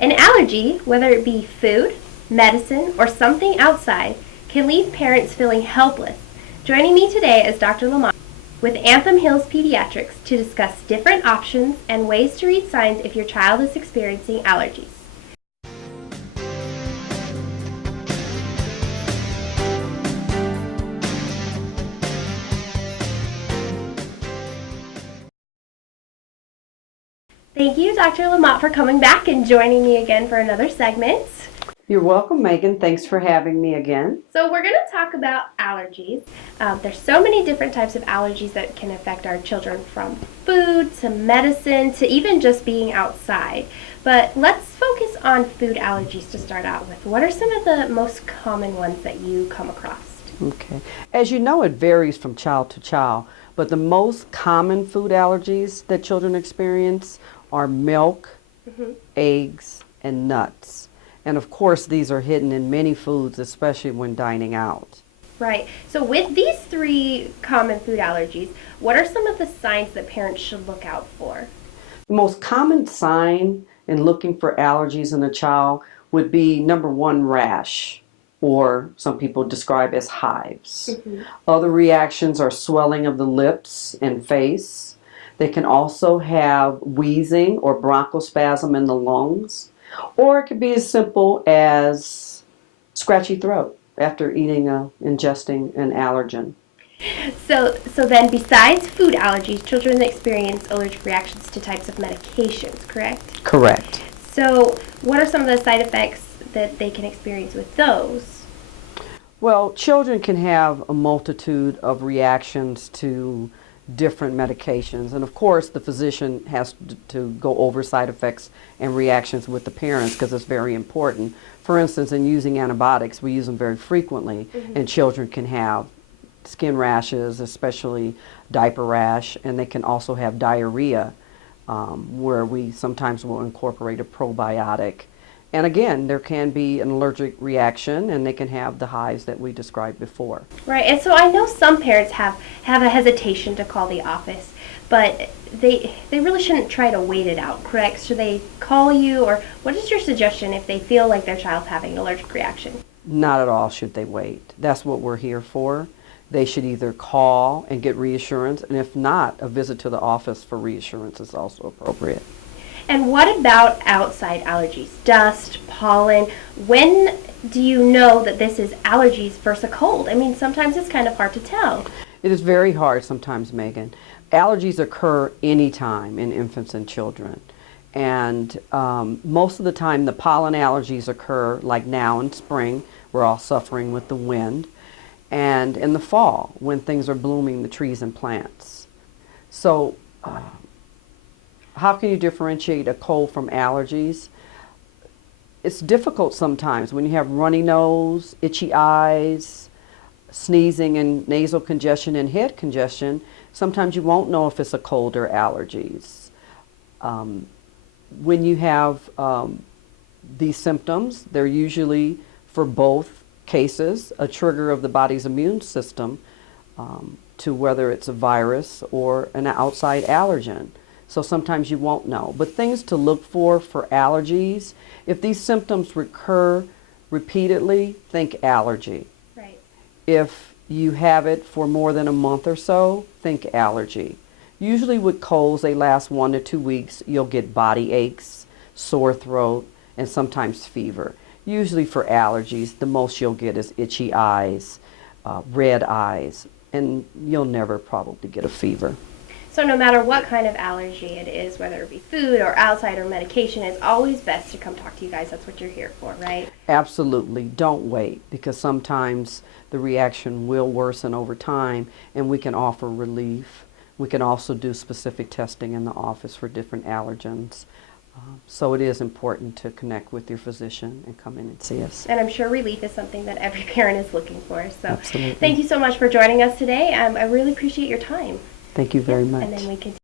An allergy, whether it be food, medicine, or something outside, can leave parents feeling helpless. Joining me today is Dr. Lamotte with Anthem Hills Pediatrics to discuss different options and ways to read signs if your child is experiencing allergies. Thank you, Dr. Lamotte, for coming back and joining me again for another segment. You're welcome, Megan. Thanks for having me again. So we're going to talk about allergies. There's so many different types of allergies that can affect our children, from food to medicine to even just being outside. But let's focus on food allergies to start out with. What are some of the most common ones that you come across? Okay. As you know, it varies from child to child, but the most common food allergies that children experience are milk, eggs, and nuts. And of course, these are hidden in many foods, especially when dining out. Right. So with these three common food allergies, what are some of the signs that parents should look out for? The most common sign in looking for allergies in a child would be number one, rash, or some people describe as hives. Other reactions are swelling of the lips and face. They can also have wheezing or bronchospasm in the lungs, or it could be as simple as scratchy throat after ingesting an allergen. So then, besides food allergies, children experience allergic reactions to types of medications, correct? Correct. So what are some of the side effects that they can experience with those? Well, children can have a multitude of reactions to different medications, and of course the physician has to go over side effects and reactions with the parents because it's very important. For instance, in using antibiotics, we use them very frequently, and children can have skin rashes, especially diaper rash, and they can also have diarrhea, where we sometimes will incorporate a probiotic. And again, there can be an allergic reaction, and they can have the hives that we described before. Right, and so I know some parents have a hesitation to call the office, but they really shouldn't try to wait it out, correct? Should they call you, or what is your suggestion if they feel like their child's having an allergic reaction? Not at all should they wait. That's what we're here for. They should either call and get reassurance, and if not, a visit to the office for reassurance is also appropriate. And what about outside allergies? Dust, pollen. When do you know that this is allergies versus a cold? I mean, sometimes it's kind of hard to tell. It is very hard sometimes, Megan. Allergies occur anytime in infants and children. And most of the time the pollen allergies occur like now in spring. We're all suffering with the wind. And in the fall when things are blooming, the trees and plants. So how can you differentiate a cold from allergies? It's difficult sometimes when you have runny nose, itchy eyes, sneezing and nasal congestion and head congestion. Sometimes you won't know if it's a cold or allergies. When you have these symptoms, they're usually, for both cases, a trigger of the body's immune system to whether it's a virus or an outside allergen. So sometimes you won't know. But things to look for allergies, if these symptoms recur repeatedly, think allergy. Right. If you have it for more than a month or so, think allergy. Usually with colds, they last 1 to 2 weeks. You'll get body aches, sore throat, and sometimes fever. Usually for allergies, the most you'll get is itchy eyes, red eyes, and you'll never probably get a fever. So no matter what kind of allergy it is, whether it be food or outside or medication, it's always best to come talk to you guys. That's what you're here for, right? Absolutely. Don't wait, because sometimes the reaction will worsen over time, and we can offer relief. We can also do specific testing in the office for different allergens. So it is important to connect with your physician and come in and see us. And I'm sure relief is something that every parent is looking for. So absolutely. Thank you so much for joining us today. I really appreciate your time. Thank you very much. And then we can